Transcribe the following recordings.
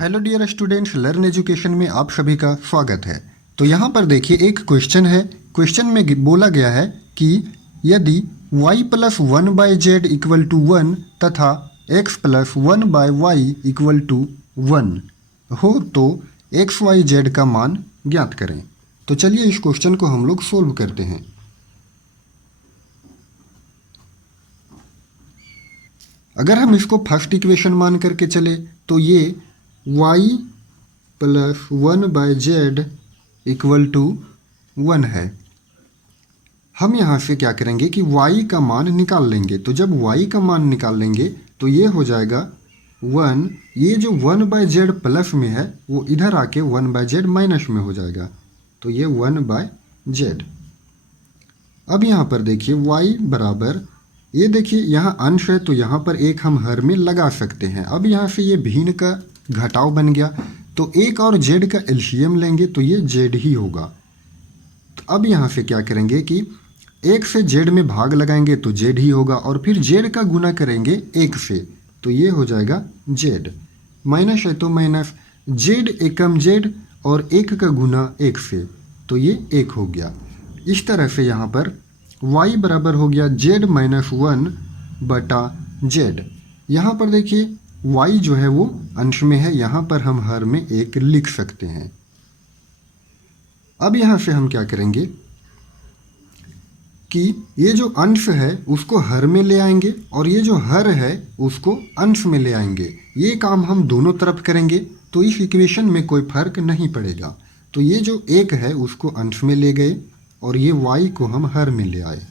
Hello dear students, learn education में आप सभी का स्वागत है। तो यहाँ पर देखिए एक क्वेश्चन है। क्वेश्चन में बोला गया है कि यदि y plus 1/z equal to 1 तथा x plus 1/y equal to 1 हो तो x y z का मान ज्ञात करें। तो चलिए इस क्वेश्चन को हम लोग सोल्व करते हैं। अगर हम इसको फर्स्ट इक्वेशन मान करके चले तो ये y plus 1/z equal to 1 है। हम यहाँ से क्या करेंगे कि y का मान निकाल लेंगे। तो जब y का मान निकाल लेंगे तो ये हो जाएगा 1। ये जो 1/z प्लस में है वो इधर आके 1/z माइनस में हो जाएगा, तो ये 1/z। अब यहाँ पर देखिए y बराबर, ये देखिए यहाँ अंश है तो यहाँ पर एक हम हर में लगा सकते हैं। अब यहाँ से ये भिन्न का घटाव बन गया, तो एक और z का एलसीएम लेंगे तो ये z ही होगा। तो अब यहाँ से क्या करेंगे कि एक से z में भाग लगाएंगे तो z ही होगा, और फिर z का गुना करेंगे एक से तो ये हो जाएगा z। माइनस है तो माइनस, z एकम z और एक का गुना एक से तो ये एक हो गया। इस तरह से यहाँ पर y बराबर हो गया z माइनस 1/z। यहाँ पर देखिए y जो है वो अंश में है, यहाँ पर हम हर में एक लिख सकते हैं। अब यहाँ से हम क्या करेंगे कि ये जो अंश है उसको हर में ले आएंगे और ये जो हर है उसको अंश में ले आएंगे। ये काम हम दोनों तरफ करेंगे तो इस इक्वेशन में कोई फर्क नहीं पड़ेगा। तो ये जो एक है उसको अंश में ले गए और ये y को हम हर में ले आए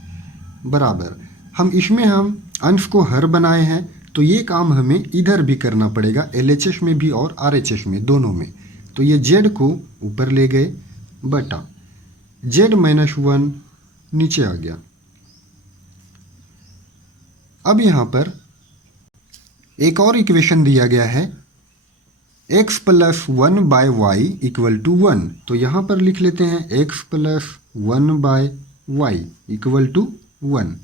बराबर। हम इसमें हम अंश को हर बनाए हैं तो ये काम हमें इधर भी करना पड़ेगा, LHS में भी और RHS में, दोनों में। तो ये z को ऊपर ले गए बटा z माइनस 1 नीचे आ गया। अब यहाँ पर एक और इक्वेशन दिया गया है x plus 1/y equal to 1। तो यहाँ पर लिख लेते हैं x plus 1/y equal to 1।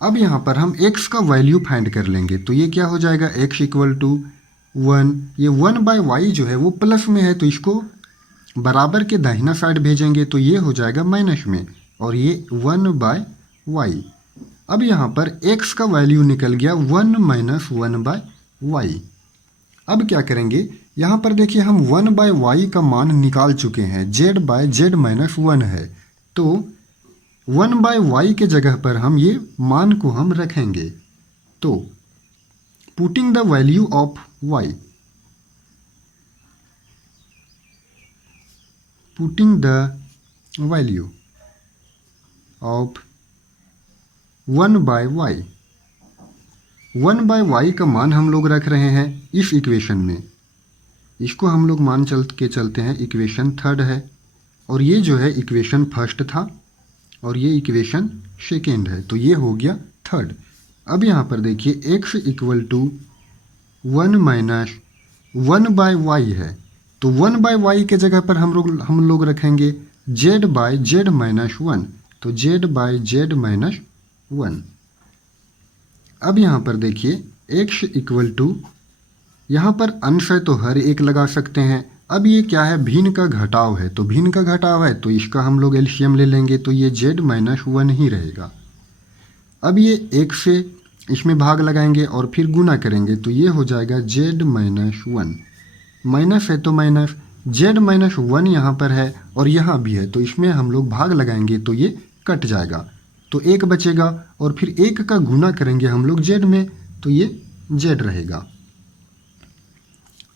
अब यहाँ पर हम x का वैल्यू फाइंड कर लेंगे तो ये क्या हो जाएगा, x इक्वल टू 1। ये 1/y जो है वो प्लस में है तो इसको बराबर के दाहिना साइड भेजेंगे तो ये हो जाएगा माइनस में, और ये 1/y। अब यहाँ पर x का वैल्यू निकल गया 1 माइनस 1/y। अब क्या करेंगे, यहाँ पर देखिए हम 1/y का मान निकाल चुके हैं, z/z माइनस 1 है, तो 1/y के जगह पर हम ये मान को हम रखेंगे। तो putting the value of y, putting the value of 1/y, 1/y का मान हम लोग रख रहे हैं इस इक्वेशन में। इसको हम लोग मान चलते हैं इक्वेशन थर्ड है, और ये जो है इक्वेशन फर्स्ट था और ये इक्वेशन सेकेंड है, तो ये हो गया थर्ड। अब यहाँ पर देखिए x equal to 1 minus 1/y है, तो 1/y के जगह पर हम लोग रखेंगे z/z माइनस 1, तो z/z माइनस 1। अब यहाँ पर देखिए x इक्वल टू, यहाँ पर अंश है तो हर एक लगा सकते हैं। अब ये क्या है, भिन्न का घटाव है, तो भिन्न का घटाव है तो इसका हम लोग एलसीएम ले लेंगे तो ये z माइनस 1 ही रहेगा। अब ये एक से इसमें भाग लगाएंगे और फिर गुना करेंगे तो ये हो जाएगा z माइनस 1। माइनस है तो माइनस, z माइनस 1 यहाँ पर है और यहाँ भी है, तो इसमें हम लोग भाग लगाएंगे तो ये कट जाएगा, तो एक बचेगा, और फिर एक का गुना करेंगे हम लोग z में तो ये z रहेगा।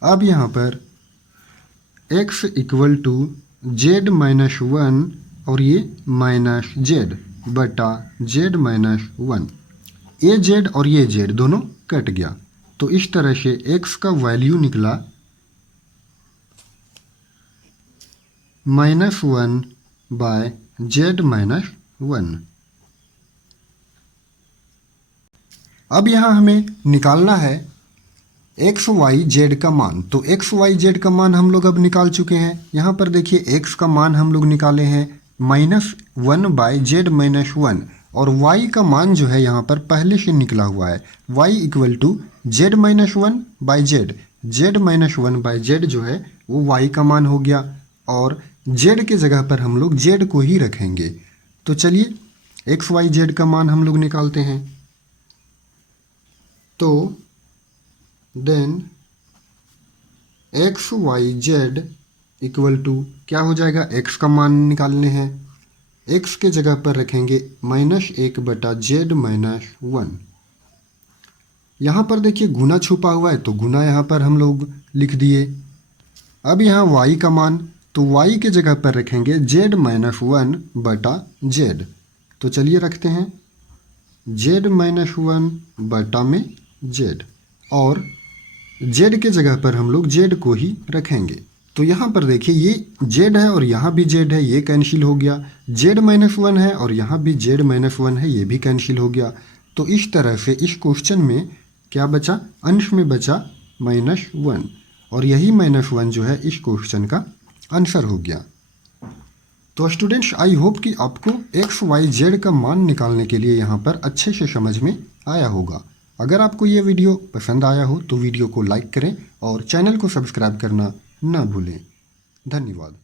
अब यहाँ पर x equal to z minus 1 और ये माइनस z बटा z माइनस 1, ये z और ये z दोनों कट गया, तो इस तरह से x का वैल्यू निकला -1/z माइनस 1। अब यहाँ हमें निकालना है एक्स वाई जेड का मान, तो एक्स वाई जेड का मान हम लोग अब निकाल चुके हैं। यहाँ पर देखिए एक्स का मान हम लोग निकाले हैं -1/z माइनस 1, और y का मान जो है यहाँ पर पहले से निकला हुआ है y equal to z minus 1/z, z minus 1/z जो है वो y का मान हो गया और z के जगह पर हम लोग z को ही रखेंगे। तो चलिए x y z का मान हम लोग निकालते हैं। तो then x y z equal to क्या हो जाएगा, x का मान निकालने हैं, x के जगह पर रखेंगे -1/z - 1। यहाँ पर देखिए गुना छुपा हुआ है तो गुना यहाँ पर हम लोग लिख दिए। अब यहाँ y का मान, तो y के जगह पर रखेंगे z - 1/z। तो चलिए रखते हैं z - 1/z और z के जगह पर हम लोग z को ही रखेंगे। तो यहाँ पर देखिए ये z है और यहाँ भी z है, ये कैंसिल हो गया। z - 1 है और यहाँ भी z - 1 है, ये भी कैंसिल हो गया। तो इस तरह से इस क्वेश्चन में क्या बचा, अंश में बचा -1 और यही -1 जो है इस क्वेश्चन का आंसर हो गया। तो स्टूडेंट्स आई होप कि आपको x y z का मान निकालने के लिए यहाँ पर अच्छे से समझ में आया होगा। अगर आपको ये वीडियो पसंद आया हो तो वीडियो को लाइक करें और चैनल को सब्सक्राइब करना ना भूलें। धन्यवाद।